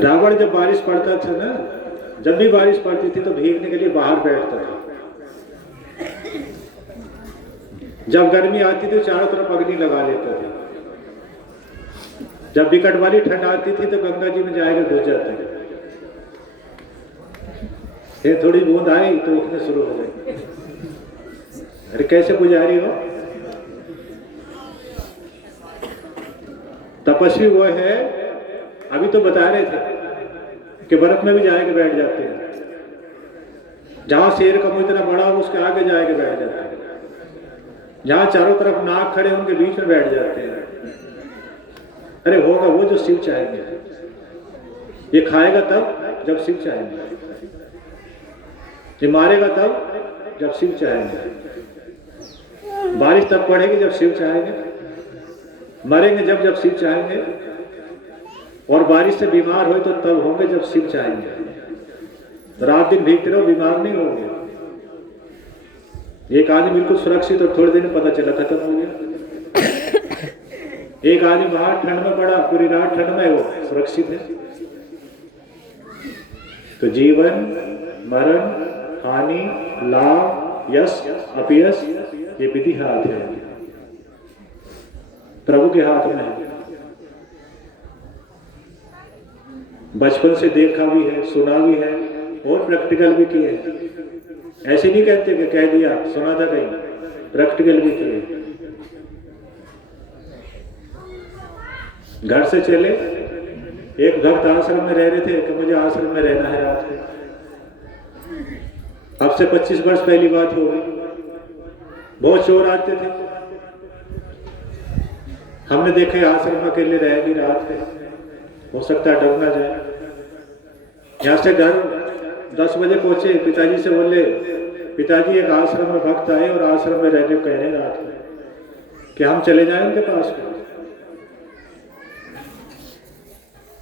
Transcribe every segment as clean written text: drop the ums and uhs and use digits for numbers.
रावण जब बारिश पड़ता था ना, जब भी बारिश पड़ती थी तो भीगने के लिए बाहर बैठता था। जब गर्मी आती थी चारों तरफ अग्नि लगा लेता था। जब विकट वाली ठंड आती थी तो गंगा जी में जाएगा घुस जाता था। फिर थोड़ी बूंद आई तो उठने शुरू हो गई। अरे कैसे पुजारी हो? तपस्वी वो है, अभी तो बता रहे थे कि बर्फ में भी जाके बैठ जाते हैं। जहां शेर का मुंह इतना बड़ा हो उसके आगे जाके बैठ जाते हैं। जहां चारों तरफ नाग खड़े उनके बीच में बैठ जाते हैं। अरे होगा वो जो शिव चाहेंगे। ये खाएगा तब जब शिव चाहेंगे, ये मारेगा तब जब शिव चाहेंगे, बारिश तब पड़ेगी जब शिव चाहेंगे, मरेंगे जब जब शिव चाहेंगे, और बारिश से बीमार हो तो तब होंगे जब शिव चाहेंगे। रात दिन भीगते रहो, बीमार नहीं होंगे। एक आदमी बिल्कुल सुरक्षित और थोड़े दिन में पता चला खत्म हो गया। एक आदमी बाहर ठंड में पड़ा, पूरी रात ठंड में, वो सुरक्षित है। तो जीवन, मरण, हानि, लाभ, यश, अपयश, ये विधि हाथ है, प्रभु के हाथ में है। बचपन से देखा भी है, सुना भी है और प्रैक्टिकल भी किए। ऐसे नहीं कहते कि कह दिया सुना था कहीं, प्रैक्टिकल भी किए। घर से चले, एक भक्त आश्रम में रह रहे थे कि मुझे आश्रम में रहना है रात में। अब से 25 वर्ष पहली बात हो गई। बहुत चोर आते थे, हमने देखे आश्रम अकेले रहेगी रात में, हो सकता है डर ना जाए। यहाँ से घर 10 बजे पहुंचे, पिताजी से बोले पिताजी एक आश्रम में भक्त आए और आश्रम में रहने को कह रहे रात में, कि हम चले जाए उनके पास में।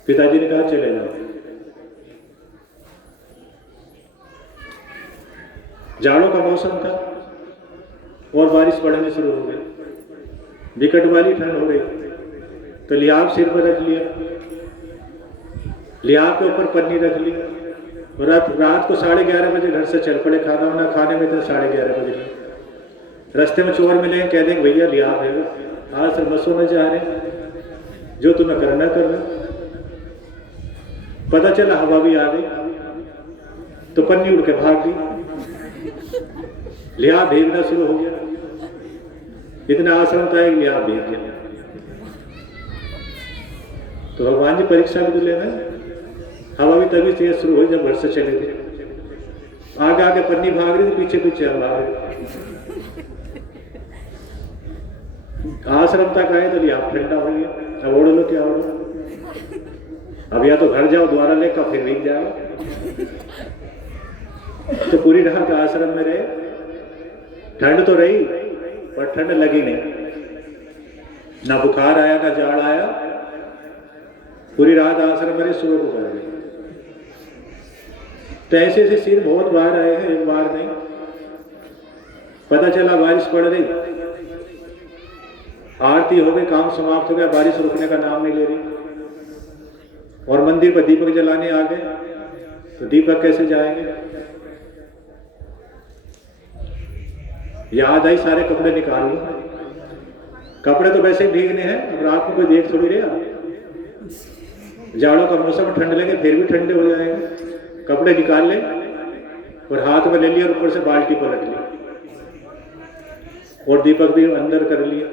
पिताजी ने कहा चले जाओ। जाड़ों का मौसम था और बारिश पड़ने शुरू हो गई, विकट वाली ठंड हो गई। तो लिहाफ सिर पर रख लिया, लिहाफ के ऊपर पन्नी रख ली, और रात को 11:30 बजे घर से चल पड़े। खाना वाना खाने में तो 11:30 बजे। रास्ते में चोर मिले, कह देंगे भैया लिहाफ है, आज सर बसों में जा रहे, जो तुम्हें करना करना। पता चला हवा भी आ गई तो पन्नी उड़ के भाग गई, लिहाफ भीगना शुरू हो गया। इतना आश्रम था, एक लिहाफ भीग गया। तो भगवान जी परीक्षा भी तो लेना। हवा भी तभी तेज शुरू हुई जब घर से चले थे। आगे आगे पन्नी भाग रही थी, पीछे पीछे हम भाग रहे। आश्रम तक आए तो लिहाफ ठंडा हो गया। अब ओढ़ लो क्या ओढ़ो, अब या तो घर जाओ द्वारा लेकर फिर भीग जाओ। तो पूरी रात आश्रम में रहे। ठंड तो रही पर ठंड लगी नहीं, ना बुखार आया ना जाड़ आया। पूरी रात आश्रम में रहे, सुबह को कर गए। तो ऐसे ऐसे सीन बहुत बार आए हैं, एक बार नहीं। पता चला बारिश पड़ रही, आरती हो गई, काम समाप्त हो गया, बारिश रुकने का नाम नहीं ले रही, और मंदिर पर दीपक जलाने आ गए। तो दीपक कैसे जाएंगे? याद आई सारे कपड़े निकाल लो। कपड़े तो वैसे ही भीगने हैं, अब रात में कोई देख थोड़ी रहा। जाड़ों का मौसम, ठंड लगे फिर भी ठंडे हो जाएंगे। कपड़े निकाल ले और हाथ में ले लिया और ऊपर से बाल्टी पलट ली और दीपक भी अंदर कर लिया,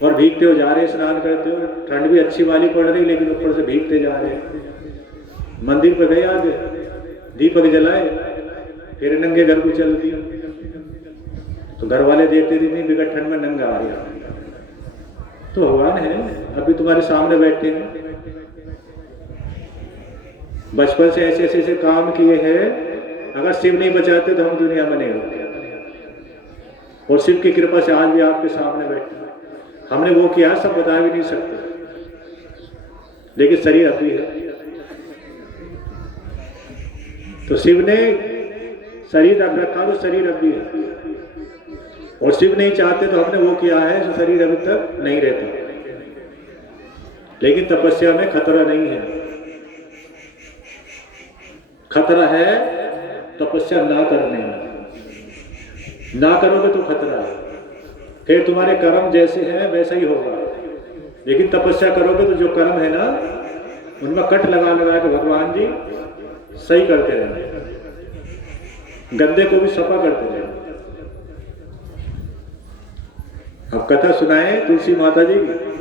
और भीगते हो जा रहे, स्नान करते हो। ठंड भी अच्छी वाली पड़ रही, लेकिन ऊपर से भीगते जा रहे। मंदिर पर गए, आगे दीपक जलाए, फिर नंगे घर को चल दिया। तो घर वाले देखते थे, नहीं विकट ठंड में नंगा आ गया। तो भगवान है, अभी तुम्हारे सामने बैठे हैं। बचपन से ऐसे ऐसे ऐसे काम किए हैं, अगर शिव नहीं बचाते तो हम दुनिया में नहीं होते। और शिव की कृपा से आज भी आपके सामने बैठे हैं। हमने वो किया सब बता भी नहीं सकते, लेकिन शरीर अभी है। तो शिव ने शरीर रख रखा तो शरीर अभी है, और शिव नहीं चाहते तो हमने वो किया है जो शरीर अभी तक नहीं रहता। लेकिन तपस्या में खतरा नहीं है। खतरा है तपस्या ना करने में। ना करोगे तो खतरा है, फिर तुम्हारे कर्म जैसे हैं वैसा ही होगा। लेकिन तपस्या करोगे तो जो कर्म है ना उनमें कट लगा लगा के भगवान जी सही करते रहे, गंदे को भी सफा करते रहे। अब कथा सुनाए तुलसी माता जी की।